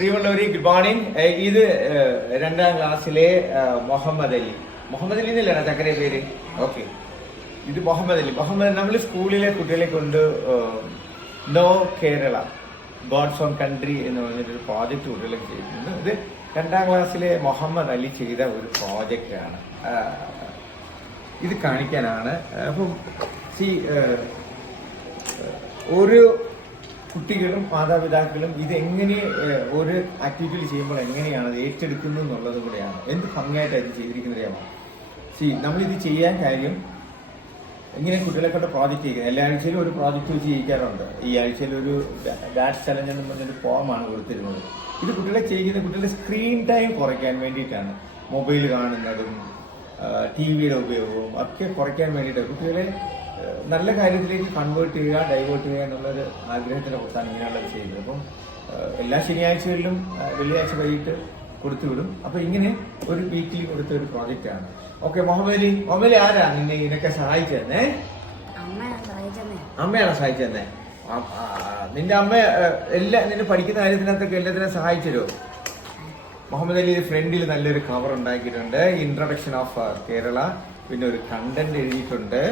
പ്രിയമുള്ളവരെ good morning. ഇത് 2ാം ക്ലാസ്സിലെ മുഹമ്മദ് അലി. മുഹമ്മദ് അലി എന്നല്ലാണ് ചക്കരയുടെ പേര്? ഓക്കെ, ഇത് മുഹമ്മദ് അലി. നമ്മൾ സ്കൂളിലെ കുട്ടികളെ കൊണ്ട് no Kerala God's own country എന്ന് പറഞ്ഞിട്ടൊരു പ്രോജക്റ്റ് കുട്ടികളൊക്കെ ചെയ്യുന്നുണ്ട്. ഇത് 2ാം ക്ലാസ്സിലെ മുഹമ്മദ് അലി ചെയ്ത ഒരു പ്രോജക്റ്റാണ്. ഇത് കാണിക്കാനാണ്. അപ്പം ഒരു കുട്ടികളും മാതാപിതാക്കളും ഇതെങ്ങനെ ഒരു ആക്ടിവിറ്റിയിൽ ചെയ്യുമ്പോൾ എങ്ങനെയാണ് അത് ഏറ്റെടുക്കുന്നത് എന്നുള്ളത് കൂടെയാണ്. എന്ത് ഭംഗിയായിട്ടാണ് ചെയ്തിരിക്കുന്നറിയാമോ? നമ്മളിത് ചെയ്യാൻ കാര്യം ഇങ്ങനെ കുട്ടികളെ കൊണ്ട് പ്രോജക്റ്റ് ചെയ്യുന്നത്. എല്ലാ ആഴ്ചയിലും ഒരു പ്രോജക്റ്റ് വെച്ച് ചെയ്യിക്കാറുണ്ട്. ഈ ആഴ്ചയിൽ ഒരു ഡാൻസ് ചലഞ്ച് എന്ന് പറഞ്ഞൊരു ഫോമാണ് കൊടുത്തിരുന്നത്. ഇത് കുട്ടികളെ ചെയ്യുന്ന കുട്ടികളുടെ സ്ക്രീൻ ടൈം കുറയ്ക്കാൻ വേണ്ടിയിട്ടാണ്. മൊബൈൽ കാണുന്നതും TV-യുടെ ഉപയോഗവും ഒക്കെ കുറയ്ക്കാൻ വേണ്ടിയിട്ട് കുട്ടികളെ നല്ല കാര്യത്തിലേക്ക് കൺവേർട്ട് ചെയ്യുക, ഡൈവേർട്ട് ചെയ്യുക എന്നുള്ളൊരു ആഗ്രഹത്തിനെ കുറിച്ചാണ് ഇങ്ങനെയുള്ളത് ചെയ്യുന്നത്. അപ്പം എല്ലാ ശനിയാഴ്ചകളിലും വെള്ളിയാഴ്ച വൈകിട്ട് കൊടുത്തുവിടും. അപ്പൊ ഇങ്ങനെ ഒരു വീക്കിലി കൊടുത്ത ഒരു പ്രോജക്റ്റാണ്. ഓക്കെ, മുഹമ്മദ് അലി ആരാ നിന്നെ ഇതിനൊക്കെ സഹായിച്ചെന്നേ? അമ്മയാണ് സഹായിച്ചെന്നേ. നിന്റെ അമ്മ നിന്നെ പഠിക്കുന്ന കാര്യത്തിനകത്തൊക്കെ എല്ലാത്തിനും സഹായിച്ചല്ലോ. മുഹമ്മദ് അലി ഫ്രണ്ടിൽ നല്ലൊരു കവർ ഉണ്ടാക്കിയിട്ടുണ്ട്. ഇൻട്രൊഡക്ഷൻ ഓഫ് കേരള, പിന്നെ ഒരു കണ്ടന്റ് എഴുതിയിട്ടുണ്ട്,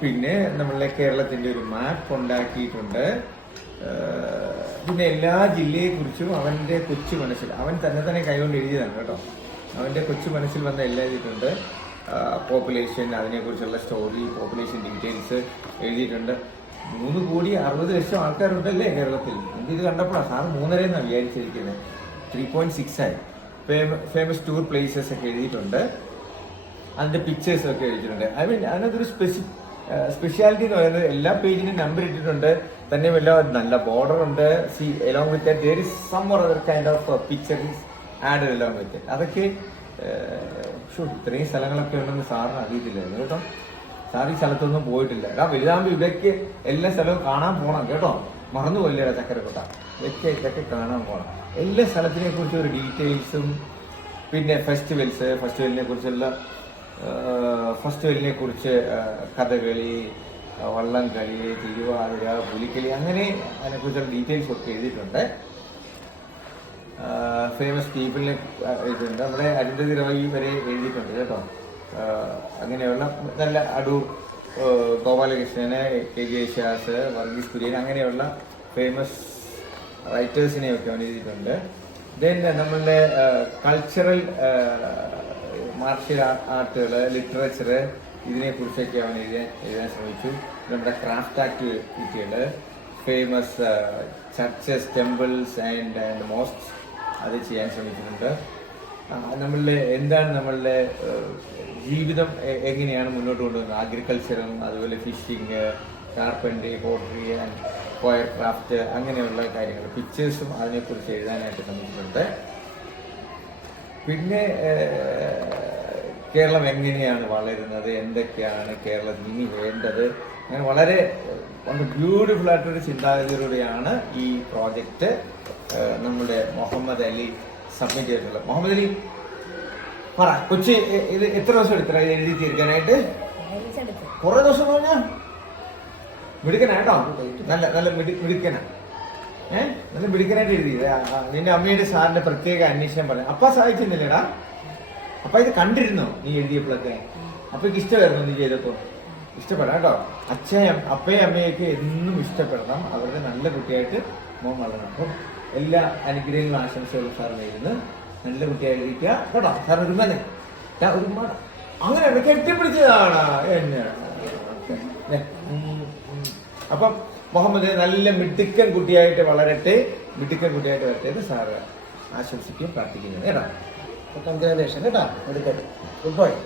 പിന്നെ നമ്മളെ കേരളത്തിന്റെ ഒരു മാപ്പ് ഉണ്ടാക്കിയിട്ടുണ്ട്, പിന്നെ എല്ലാ ജില്ലയെ കുറിച്ചും അവന്റെ കൊച്ചു മനസ്സിൽ അവൻ തന്നെ കൈകൊണ്ട് എഴുതിയതാണ് കേട്ടോ. അവന്റെ കൊച്ചു മനസ്സിൽ വന്ന എല്ലാം എഴുതിയിട്ടുണ്ട്. പോപ്പുലേഷൻ, അതിനെക്കുറിച്ചുള്ള സ്റ്റോറി, പോപ്പുലേഷൻ ഡീറ്റെയിൽസ് എഴുതിയിട്ടുണ്ട്. 3,60,00,000 ആൾക്കാരുണ്ടല്ലേ കേരളത്തിൽ. ഇത് കണ്ടപ്പോഴാണ് സാറ് 3.5 എന്നാണ് വിചാരിച്ചിരിക്കുന്നത്. 3.6 ആയി. ഫേമസ് ടൂർ പ്ലേസസ് ഒക്കെ എഴുതിയിട്ടുണ്ട്. അതിന്റെ പിക്ചേഴ്സ് ഒക്കെ എഴുതിയിട്ടുണ്ട്. അതിനകത്തൊരു സ്പെഷ്യാലിറ്റി എന്ന് പറയുന്നത് എല്ലാ പേജിനും നമ്പർ ഇട്ടിട്ടുണ്ട്. തന്നെ നല്ല ബോർഡർ ഉണ്ട്. along with that there is some more other kind of picture is added along with it. അതൊക്കെ ഇത്രയും സ്ഥലങ്ങളൊക്കെ ഉണ്ടെന്ന് സാറിന് അറിയത്തില്ലായിരുന്നു കേട്ടോ. സാർ ഈ സ്ഥലത്തൊന്നും പോയിട്ടില്ല. വലുതാകുമ്പോൾ ഇവയ്ക്ക് എല്ലാ സ്ഥലവും കാണാൻ പോകണം കേട്ടോ. മറന്നു പോയില്ലേടാ ചക്കരക്കോട്ട. ഇതൊക്കെ കാണാൻ പോകണം. എല്ലാ സ്ഥലത്തിനെ കുറിച്ചും ഒരു ഡീറ്റെയിൽസും, പിന്നെ ഫെസ്റ്റിവലിനെ കുറിച്ച് കഥകളി, വള്ളംകളി, തിരുവാതിര, പുലിക്കളി, അങ്ങനെ അതിനെക്കുറിച്ചുള്ള ഡീറ്റെയിൽസ് ഒക്കെ എഴുതിയിട്ടുണ്ട്. ഫേമസ് പീപ്പിളിനെ എഴുതിയിട്ടുണ്ട്. നമ്മുടെ അരുന്ധതി റോയി വരെ എഴുതിയിട്ടുണ്ട് കേട്ടോ. അങ്ങനെയുള്ള നല്ല അടൂർ ഗോപാലകൃഷ്ണന്, KG യേശുദാസ്, വർഗീസ് കുര്യൻ, അങ്ങനെയുള്ള ഫേമസ് റൈറ്റേഴ്സിനെയൊക്കെ അവൻ എഴുതിയിട്ടുണ്ട്. ദെൻ നമ്മളുടെ കൾച്ചറൽ മാർഷ്യൽ ആർട്ടുകൾ, ലിറ്ററേച്ചർ, ഇതിനെക്കുറിച്ചൊക്കെ അവൻ എഴുതാൻ ശ്രമിച്ചു. നമ്മുടെ ക്രാഫ്റ്റ് ആക്ടിവിറ്റികൾ, famous churches, temples and mosques, അത് ചെയ്യാൻ ശ്രമിച്ചിട്ടുണ്ട്. നമ്മളുടെ ജീവിതം എങ്ങനെയാണ് മുന്നോട്ട് കൊണ്ടുപോകുന്നത്, അഗ്രികൾച്ചറും അതുപോലെ fishing, carpentry, pottery and fire craft, അങ്ങനെയുള്ള കാര്യങ്ങൾ, പിക്ചേഴ്സും അതിനെക്കുറിച്ച് എഴുതാനായിട്ട് ശ്രമിച്ചിട്ടുണ്ട്. പിന്നെ കേരളം എങ്ങനെയാണ് വളരുന്നത്, എന്തൊക്കെയാണ് കേരളത്തിന് ഇനി വേണ്ടത്, അങ്ങനെ വളരെ ബ്യൂട്ടിഫുൾ ആയിട്ടൊരു ചിന്താഗതിയിലൂടെയാണ് ഈ പ്രോജക്റ്റ് നമ്മുടെ മുഹമ്മദ് അലി സബ്മിറ്റ് ചെയ്തിട്ടുള്ളത്. മുഹമ്മദ് അലി പറ, കൊച്ചി ഇത് എത്ര ദിവസം എടുത്തില്ല ഇത് എഴുതി തീർക്കാനായിട്ട്? കുറെ ദിവസം എന്ന് പറഞ്ഞാൽ മിടുക്കനാട്ടോ. നല്ല മിടുക്കനാ. നല്ല മിടുക്കനായിട്ട് എഴുതി. നിന്റെ അമ്മയുടെ സാറിന്റെ പ്രത്യേക അന്വേഷണം പറഞ്ഞു. അപ്പ സഹായിച്ചിരുന്നില്ലേടാ? അപ്പ ഇത് കണ്ടിരുന്നോ നീ എഴുതിയപ്പോഴൊക്കെ? അപ്പക്ക് ഇഷ്ടമായിരുന്നു നീ ചെയ്തപ്പോ? ഇഷ്ടപ്പെടാം കേട്ടോ. അപ്പയും അമ്മയൊക്കെ എന്നും ഇഷ്ടപ്പെടണം. അവരുടെ നല്ല കുട്ടിയായിട്ട് മോൻ വളരണം. അപ്പം എല്ലാ അനുഗ്രഹങ്ങളും ആശംസകളും സാർ നേരുന്നു. നല്ല കുട്ടിയായിരിക്കുക കേട്ടോ. സാർ ഒരുമാനെ അങ്ങനെ കെട്ടിപ്പിടിച്ചതാണ് എന്നെ. അപ്പം മുഹമ്മദ് നല്ല മിടുക്കൻ കുട്ടിയായിട്ട് വളരട്ടെ, മിടുക്കൻ കുട്ടിയായിട്ട് വരട്ടെ എന്ന് സാറ് ആശംസിക്കുകയും പ്രാർത്ഥിക്കുന്നത് കേട്ടോ. കൺഗ്രാജുലേഷൻ കേട്ടോ. Good boy.